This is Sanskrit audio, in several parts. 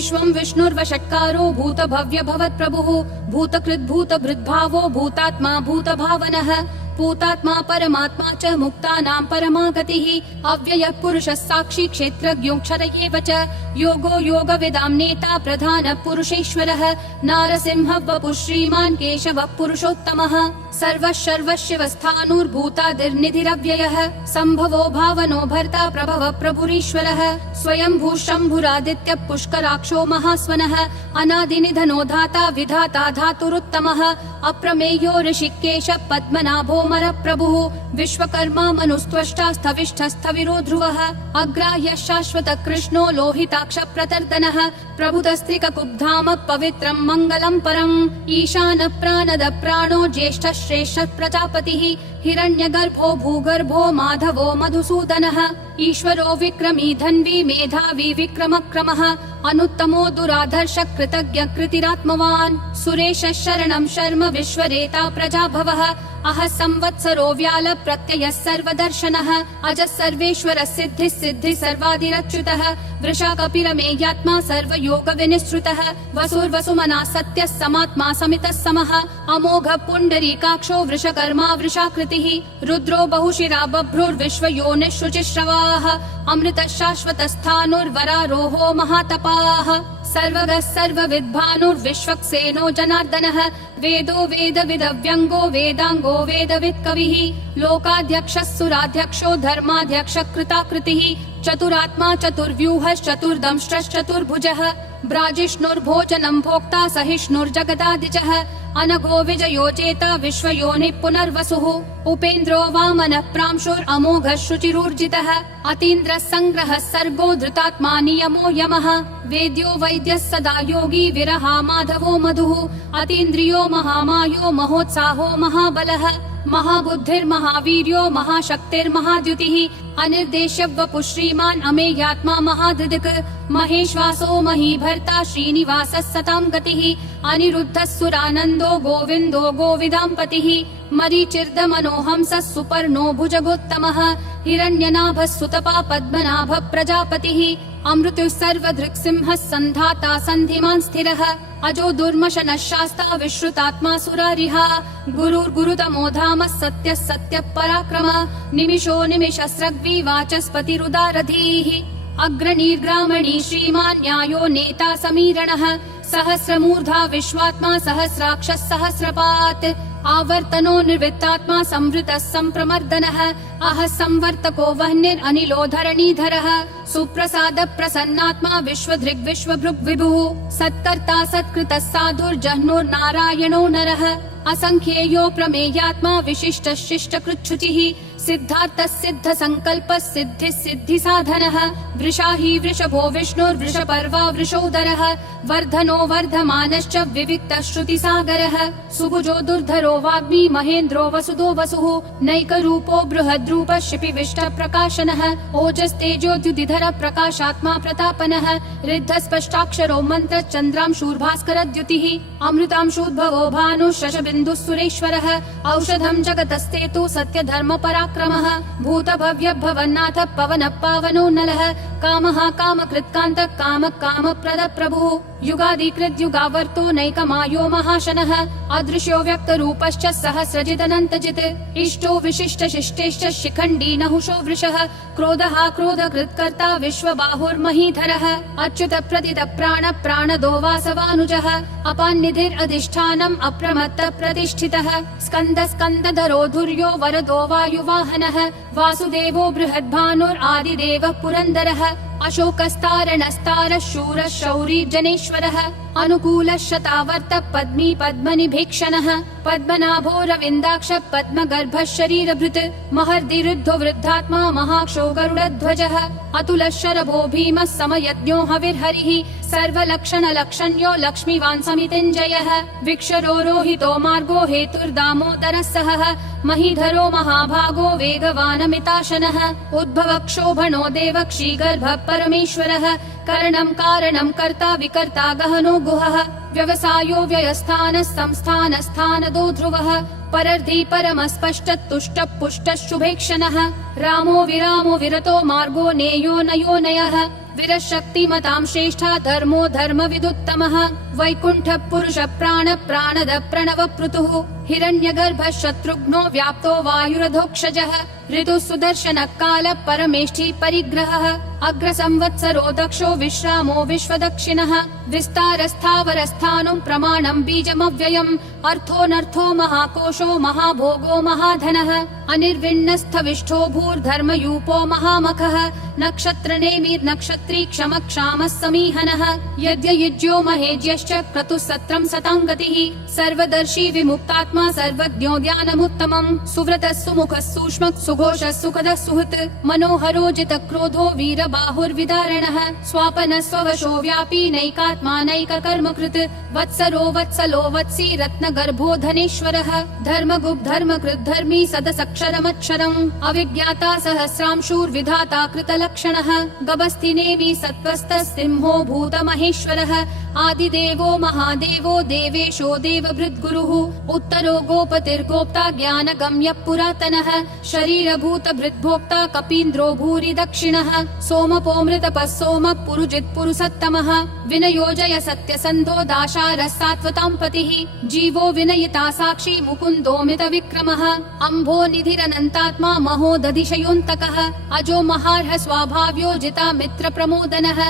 विश्वं विष्णुर्वषट्कारो भूतभव्य भवत्प्रभुः भूतकृद्भूतभृद्भावो भूतात्मा भूतभावनः भूतात्मा परमात्मा च मुक्तानां परमा गतिः अव्ययः पुरुषः साक्षी क्षेत्रज्ञोऽक्षर एव च योगो योगविदां नेता प्रधानः पुरुषेश्वरः नारसिंहः वपुः श्रीमान् केशवः पुरुषोत्तमः सर्वः सर्वशिवस्थाणुर्भूतादिर्निधिरव्ययः सम्भवो भावनो भर्ता प्रभवः प्रभुरीश्वरः स्वयंभू शम्भुरादित्यः पुष्कराक्षो महास्वनः अनादिनिधनो धाता विधाता धातुरुत्तमः अप्रमेयो ऋषिकेशः पद्मनाभो प्रभुः विश्वकर्मा मनुस्त्वष्टा स्थविष्ठस्थविरो ध्रुवः अग्राह्यः शाश्वतः कृष्णो लोहिताक्ष प्रतर्दनः प्रभुतस्त्रिककुब्धाम पवित्रं मङ्गलं परम् ईशानः प्राणदः प्राणो ज्येष्ठः श्रेष्ठः प्रजापतिः हिरण्यगर्भो भूगर्भो माधवो मधुसूदनः ईश्वरो विक्रमी धन्वी मेधावी विक्रमक्रमः अनुत्तमो दुराधर्ष कृतज्ञ कृतिरात्मवान् सुरेशः शरणं शर्म विश्वरेता प्रजाभवः अह संवत्सरो व्याल प्रत्ययः सर्वदर्शनः अजः सर्वेश्वरः सिद्धिः सिद्धिः सर्वादिरच्युतः वृषा कपिरमेयात्मा सर्वयोग विनिसृतः वसुर्वसुमना सत्यः समात्मा समितः समः अमोघः पुण्डरीकाक्षो वृषकर्मा वृषाकृतिः रुद्रो बहुशिरा बभ्रुर्विश्वयोनिः शुचिश्रवाः अमृतः शाश्वतस्थाणुर्वरारोहो महातपाः सर्वगः सर्वविद्भानुर्विश्वक्सेनो जनार्दनः वेदो वेदविदव्यङ्गो वेदाङ्गो वेदवित् कविः लोकाध्यक्षः सुराध्यक्षो धर्माध्यक्षः कृताकृतिः चतुरात्मा चतुर्व्यूहश्चतुर्दंष्ट्रश्चतुर्भुजः ब्राजिष्णुर्भोजनं भोक्ता सहिष्णुर्जगदादिजः अनघो विजयो जेता विश्वयोनिः पुनर्वसुः उपेन्द्रो वामनः प्रांशुरमोघः शुचिरूर्जितः अतीन्द्रः सङ्ग्रहः सर्गो धृतात्मा नियमो यमः वेद्यो वैद्यः सदा योगी विरहा माधवो मधुः अतीन्द्रियो महामायो महोत्साहो महाबलः महाबुद्धिर्महावीर्यो महाशक्तिर्महाद्युतिः अनिर्देश्य वपुः श्रीमान् अमेयात्मा महाधृदिक् महेश्वासो महीभर्ता श्रीनिवासः सतां गतिः अनिरुद्धः सुरानन्दो गोविन्दो गोविदाम्पतिः मरीचिर्दमनोहंसः सुपर्णो भुजगोत्तमः हिरण्यनाभः सुतपा पद्मनाभः प्रजापतिः अमृतुः सर्वधृक्सिंहः सन्धाता सन्धिमान् स्थिरः अजो दुर्मशनः शास्ता विश्रुतात्मा सुरारिः गुरुर्गुरुतमो धामः सत्यः सत्यः पराक्रमः निमिषो निमिषस्रग्वी वाचस्पतिरुदारधीः अग्रणीर्ग्रामणी श्रीमान् न्यायो नेता समीरणः सहस्रमूर्धा विश्वात्मा सहस्राक्षः सहस्रपात् आवर्तनो निर्वित्तात्मा संवृतः सम्प्रमर्दनः अह संवर्तको वह्निरनिलो धरणीधरः सुप्रसाद प्रसन्नात्मा विश्वधृग् विश्वभृग् विभुः सत्कर्ता सत्कृतः साधुर्जह्नुर्नारायणो नरः असंख्येयो प्रमेयात्मा विशिष्टः शिष्टकृच्छुचिः सिद्धार्थः सिद्ध संकल्पः सिद्धिः सिद्धि साधनः वृषाही वृषभो विष्णुर्वृषपर्वा वृषोदरः वर्धनो वर्धमानश्च विविक्तः श्रुतिसागरः सुभुजो दुर्धरो वाग्मी महेन्द्रो वसुदो वसुः नैकरूपो बृहद्रूपः शिपिविष्ट प्रकाशनः ओजस्तेजोद्युतिधर प्रकाशात्मा प्रतापनः ऋद्धस्पष्टाक्षरो मन्त्र चन्द्रांशूर्भास्करद्युतिः अमृतांशूद्भवो भानुः शशबिन्दुः सुरेश्वरः औषधं जगतस्तेतु सत्यधर्म पराक्रमः भूतभव्य भवन्नाथ पवनः पावनो नलः कामः कामकृत्कान्तः कामः कामप्रदः प्रभुः युगादिकृत् युगावर्तो नैकमायो महाशनः अदृश्यो व्यक्तरूपश्च सहस्रजिदनन्तजित् इष्टो विशिष्ट शिष्टेश्च शिखण्डी नहुषो वृषः क्रोधः क्रोधकृत्कर्ता विश्वबाहुर्महीधरः अच्युत प्रतित प्राण प्राणदो वासवानुजः अपान्निधिरधिष्ठानम् अप्रमत्त प्रतिष्ठितः स्कन्द स्कन्दधरो धुर्यो वरदो वायुवाहनः वासुदेवो बृहद्भानुरादिदेवः पुरन्दरः अशोकस्तारणस्तारः शूरः शौरी जनेश्वरः अनुकूलः शतावर्त पद्मी पद्मनिभीक्षणः पद्मनाभो रविन्दाक्ष पद्मगर्भः शरीरभृत् महर्दिरुद्धो वृद्धात्मा महाक्षो गरुडध्वजः अतुलः शरभो भीमः समयज्ञो हविर्हरिः सर्वलक्षणलक्षण्यो लक्ष्मीवान् समितिञ्जयः विक्षरो रोहितो मार्गो हेतुर्दामोदरः सहः महीधरो महाभागो वेगवानमिताशनः उद्भवः क्षोभणो देवः श्रीगर्भः परमेश्वरः करणं कारणं कर्ता विकर्ता गहनो गुहः व्यवसायो व्ययस्थानः संस्थानस्थानदो ध्रुवः परर्धि परमस्पष्ट तुष्ट पुष्ट शुभेक्षणः रामो विरामो विरतो मार्गो नेयो नयो नयः विरशक्तिमतां श्रेष्ठा धर्मो धर्मविदुत्तमः वैकुण्ठ पुरुष प्राण प्राणद प्रणव पृथुः हिरण्यगर्भ शत्रुघ्नो व्याप्तो वायुरधोक्षजः ऋतु सुदर्शन काल परमेष्ठि परिग्रहः अग्र संवत्सरो दक्षो विश्रामो विश्वदक्षिणः विस्तारस्थावरस्थानं प्रमाणं बीजमव्ययम् अर्थोऽनर्थो महाकोशो महाभोगो महाधनः अनिर्विण्णस्थविष्ठो भूर्धर्मयूपो महामखः नक्षत्रनेमिर्नक्षत्री क्षमक्षामः समीहनः यद्ययुज्यो महेज्यश्च क्रतुः सत्रं सतां गतिः सर्वदर्शी विमुक्तात्मा सर्वज्ञो ज्ञानमुत्तमम् सुव्रतः सुमुखः सूक्ष्मः सुघोषः सुखदः सुहृत् मनोहरो जितक्रोधो वीरबाहुर्विदारणः स्वापनः स्ववशो व्यापी नैकात्मा नैककर्मकृत् वत्सरो वत्सलो वत्सी रत्नगर्भो धनेश्वरः धर्मगुप् धर्मकृत् धर्मी सदसक्षरमक्षरम् अविज्ञाता सहस्रांशूर्विधाता कृतलक्षणः गभस्तिनेमि सत्त्वस्थः सिंहो भूतमहेश्वरः आदिदेवो महादेवो देवेशो देवभृद्गुरुः उत्तरो गोपतिर्गोप्ता ज्ञानगम्यः पुरातनः शरीरभूतभृद्भोक्ता कपीन्द्रो भूरि दक्षिणः सोमपोमृतपः सोमः पुरुजित् पुरुषोत्तमः विनयोजय सत्यसन्धो दाशारः सात्वतां पतिः जीवो विनयिता साक्षी मुकुन्दोमित विक्रमः अम्भो निधिरनन्तात्मा महोदधिशयोऽन्तकः अजो महार्ह स्वाभाव्यो जिता मित्र प्रमोदनः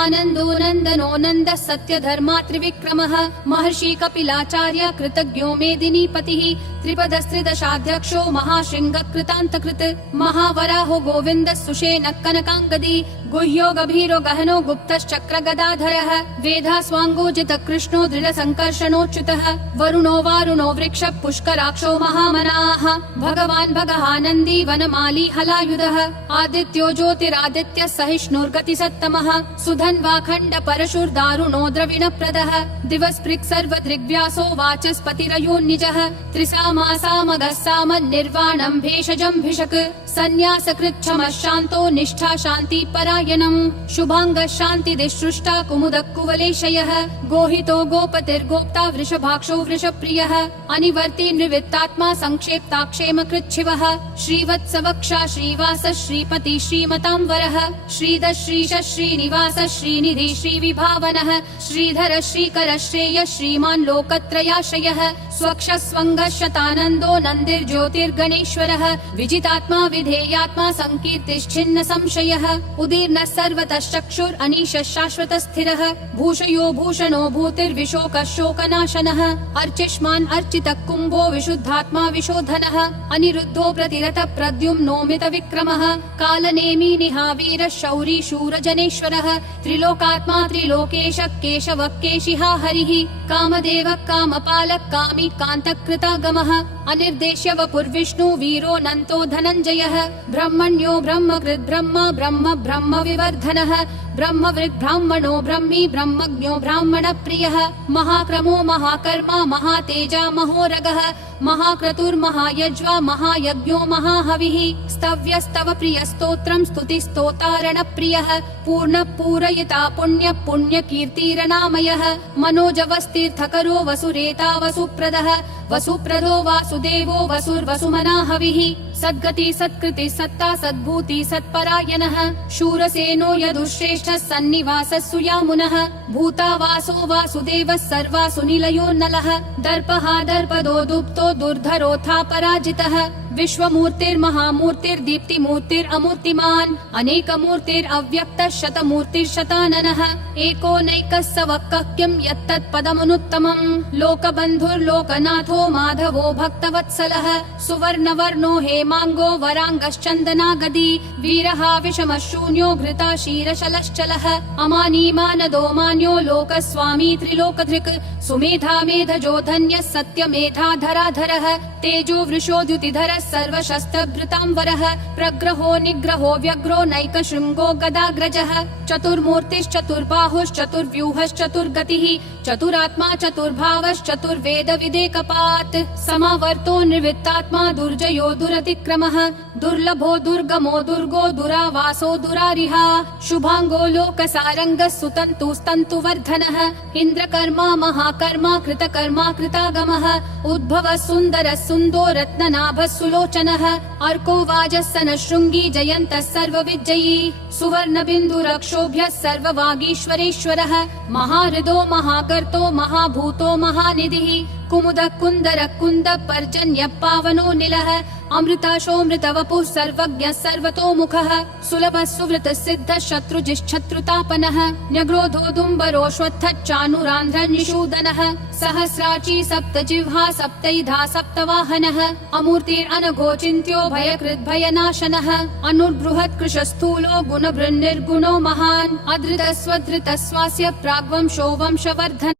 आनन्दो नन्दनो नन्दः सत्यधर्मा त्रिविक्रमः महर्षि कपिलाचार्य कृतज्ञो मेदिनीपतिः त्रिपदस्त्रिदशाध्यक्षो महाशृङ्ग कृतान्तकृत् महावराहो गोविन्दः सुषेण कनकाङ्गदी गुह्यो गभीरो गहनो गुप्तश्चक्र गदाधरः वेधा स्वाङ्गोजित कृष्णो दृढ संकर्षणोच्युतः वरुणो वारुणो वृक्ष पुष्कराक्षो महामनाः भगवान् भगहानन्दी वनमाली हलायुधः आदित्यो ज्योतिरादित्य सहिष्णुर्गति सत्तमः सुधन्वाखण्ड परशुर्दारुणो द्रविणप्रदः दिवस्पृक् सर्वदृग्व्यासो वाचस्पतिरयोन्निजः त्रिसामासामगः साम निर्वाणं भेषजं भिषक् सन्न्यासकृच्छमः शान्तो निष्ठा शान्ति परायणम् शुभाङ्गः शान्तिदिसृष्टा कुमुदः कुवलेशयः गोहितो गोपतिर्गोप्ता वृषभाक्षो वृषप्रियः अनिवर्ति निवृत्तात्मा संक्षेप्ताक्षेम कृच्छिवः श्रीवत्सवक्षा श्रीवास श्रीपति श्रीमतां वरः श्रीद श्रीश श्रीनिवास श्रीनिधि श्रीविभावनः श्रीधर श्रीकर श्रेय श्रीमान् लोकत्रयाश्रयः स्वक्ष स्वङ्गः शतानन्दो नन्दिर्ज्योतिर्गणेश्वरः विजितात्मा विधेयात्मा संकीर्तिश्छिन्न संशयः उदीर्णः सर्वतः चक्षुर् अनीशः शाश्वतः स्थिरः भूषयो भूषणो भूतिर्विशोकः शोकनाशनः अर्चिष्मान् अर्चितः कुम्भो विशुद्धात्मा विशोधनः अनिरुद्धो प्रतिरथ प्रद्युम्नोमित विक्रमः कालनेमी निहावीरः शौरी शूरजनेश्वरः त्रिलोकात्मा त्रिलोकेश केशवः केशिहा हरिः कामदेवः कामपालः कामी कान्तकृतागमः अनिर्देश्य वपुर्विष्णु वीरो नन्तो धनञ्जयः ब्रह्मण्यो ब्रह्मकृद् ब्रह्म ब्रह्म ब्रह्म विवर्धनः ब्रह्मवृद् ब्राह्मणो ब्रह्मी ब्रह्मज्ञो ब्राह्मण प्रियः महाक्रमो महाकर्मा महातेजा महोरगः महाक्रतुर्महायज्वा महायज्ञो महाहविः स्तव्यस्तव प्रियस्तोत्रं स्तुतिस्तोतारण प्रियः पूर्ण पूरयिता पुण्य पुण्य कीर्तिरनामयः मनोजवस्तीर्थकरो वसुरेता वसुप्रदः वसुप्रदो वासुदेवो वसुर्वसुमना हविः सद्गति सत्कृति सत्ता सद्भूति सत्परायणः शूरसेनो यदुश्रेष्ठः सन्निवासः सुयामुनः भूतावासो वासुदेवः सर्वासु निलयो नलः दर्पः दर्पदो दुप्तो दुर्धरोऽथा पराजितः विश्वमूर्तिर्महामूर्तिर्दीप्तिमूर्तिरमूर्तिमान् अनेकमूर्तिरव्यक्तः शतमूर्तिर्शताननः एकोनैकः स वक्कः किं यत्तत्पदमनुत्तमम् लोकबन्धुर्लोकनाथो माधवो भक्तवत्सलः सुवर्णवर्णो हेमाङ्गो वराङ्गश्चन्दनागदी वीरः विषमः शून्यो घृता क्षीरशलश्चलः अमानीमानदो मान्यो लोकस्वामी त्रिलोकधृक् सुमेधा मेधजो धन्यः सत्यमेधाधराधरः तेजो वृषोद्युतिधरः सर्वशस्त्रभृतांबरः प्रग्रहो निग्रहो व्यग्रो नैकशृङ्गो गदाग्रजः चतुर्मूर्तिश्चतुर्बाहुश्चतुर्व्यूहश्चतुर्गतिः चतुरात्मा चतुर्भावश्चतुर्वेद विदेकपात् समावर्तो निर्वृत्तात्मा दुर्जयो दुरति दुर्विक्रमः दुर्लभो दुर्गमो दुर्गो दुरावासो दुरारिहा शुभांगो लोकसारंगः सुतन्तुस्तन्तुवर्धनः इन्द्रकर्मा महाकर्मा कृतकर्मा कृतागमः उद्भवः सुन्दरः सुन्दो रत्ननाभः सुलोचनः अर्को वाजस्सनः शृङ्गी जयन्तः सर्वविजयी सुवर्णबिन्दुरक्षोभ्यः सर्ववागीश्वरेश्वरः महाहृदो महाकर्तो महाभूतो महानिधिः कुमुदः कुन्दरः कुन्दः पर्जन्यः पावनो निलः अमृताशोऽमृतवपुः सर्वज्ञः सर्वतोमुखः सुलभः सुवृतः सिद्धः शत्रुजिश्शत्रुतापनः न्यग्रोधोदुम्बरोऽश्वत्थः चाणूरान्ध्रनिषूदनः सहस्राची सप्तजिह्वा सप्तैधा सप्तवाहनः अमूर्तिरनघोचिन्त्यो भयकृद्भयनाशनः अनुर्बृहत्कृशस्थूलो गुणभृन्निर्गुणो महान् अधृतः स्वधृतः स्वास्य प्राग्वंशो वंशवर्धन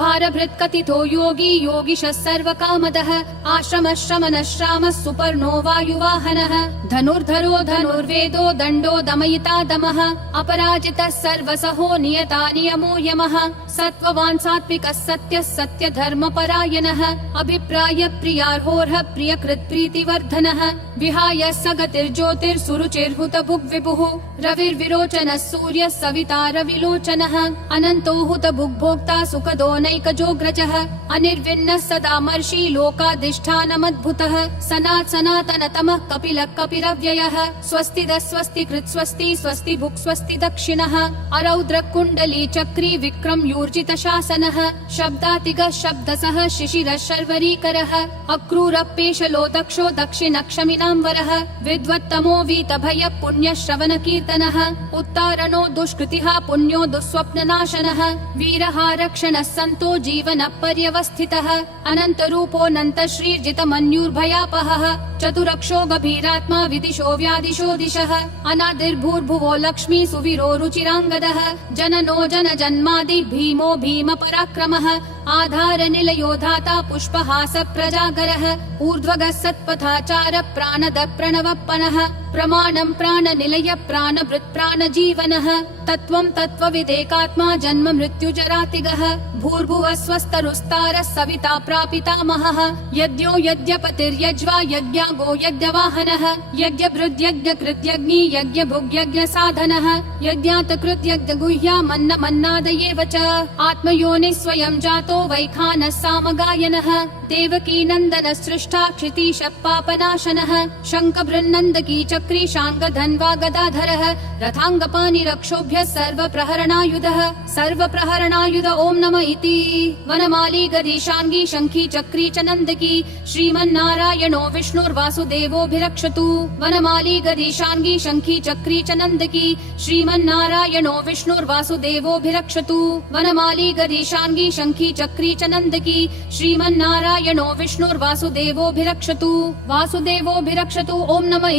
भारभृत्कथितो योगी योगिशः सर्वकामदः आश्रमः श्रमणः श्रामः सुपर्णो वायुवाहनः धनुर्धरो धनुर्वेदो दण्डो दमयिता दमः अपराजितः सर्वसहो नियता नियमो यमः सत्त्ववान् सात्विकः सत्यः सत्यधर्मपरायणः अभिप्राय प्रियार्होर्ह प्रियकृत् प्रीतिवर्धनः विहाय सगतिर्ज्योतिर्सुरुचिर्हुतभुग्विभुः रविर्विरोचनः सूर्यः सविता रविलोचनः अनन्तो हुतभुग्भोक्ता सुखदो नैकजोग्रजः अनिर्विण्णः सदा मर्षि लोकाधिष्ठानमद्भुतः सनातनतमः कपिलः कपिरव्ययः स्वस्तिदः स्वस्तिकृत् स्वस्ति स्वस्ति भुक् स्वस्ति दक्षिणः अरौद्रः कुण्डली चक्री विक्रम यूर्जित शासनः शब्दातिगः शब्दसः शिशिरः शर्वरीकरः अक्रूरपेशलो दक्षो दक्षिणक्षमिनाम्बरः विद्वत्तमो वीतभयः पुण्यश्रवणकीर्तनः उत्तारणो दुष्कृतिः पुण्यो दुःस्वप्ननाशनः वीरः रक्षणः सन्तो जीवनः पर्यवस्थितः अनन्तरूपोऽनन्त श्रीर्जितमन्युर्भयापहः चतुरक्षो गभीरात्मा विदिशो व्यादिशो दिशः अनादिर्भूर्भुवो लक्ष्मी सुवीरो रुचिराङ्गदः जननो जनजन्मादि भीमो भीम पराक्रमः आधार निलयो धाता पुष्पहास प्रजागरः ऊर्ध्वगः सत्पथाचार प्राणद प्रणवप्पनः प्रमाणं प्राणनिलय प्राणभृत् प्राणजीवनः तत्त्वं तत्त्वविदेकात्मा जन्म मृत्युजरातिगः भूर्भुवः स्वस्तरुस्तारः सविता प्रापितामहः यज्ञो यज्ञपतिर्यज्वा यज्ञागो यज्ञवाहनः यज्ञभृद्यज्ञकृत्यग्नि यज्ञभुग्यज्ञसाधनः यज्ञातकृत्यज्ञगुह्यामन्नमन्नादयेव च आत्मयोनिः स्वयं जातो वैखानः सामगायनः देवकी नन्दनः सृष्टा क्षितीशः पापनाशनः शङ्खबृन्नन्दकी चक्री शाङ्गधन्वा गदाधरः रथाङ्गपाणिरक्षोभ्यः सर्वप्रहरणायुध ॐ नमः इति वनमाली गदीशाङ्गी शङ्खी चक्री च नन्दकी श्रीमन्नारायणो विष्णुर्वासुदेवोऽभिरक्षतु वनमाली गदीशाङ्गी शङ्खी चक्री च नन्दकी श्रीमन्नारायणो विष्णुर्वासुदेवोऽभिरक्षतु वनमाली गदीशाङ्गी शङ्खी चक्री च नन्दकी श्रीमन्नारायणो विष्णुर्वासुदेवोऽभिरक्षतु वासुदेवोऽभिरक्षतु ॐ नमः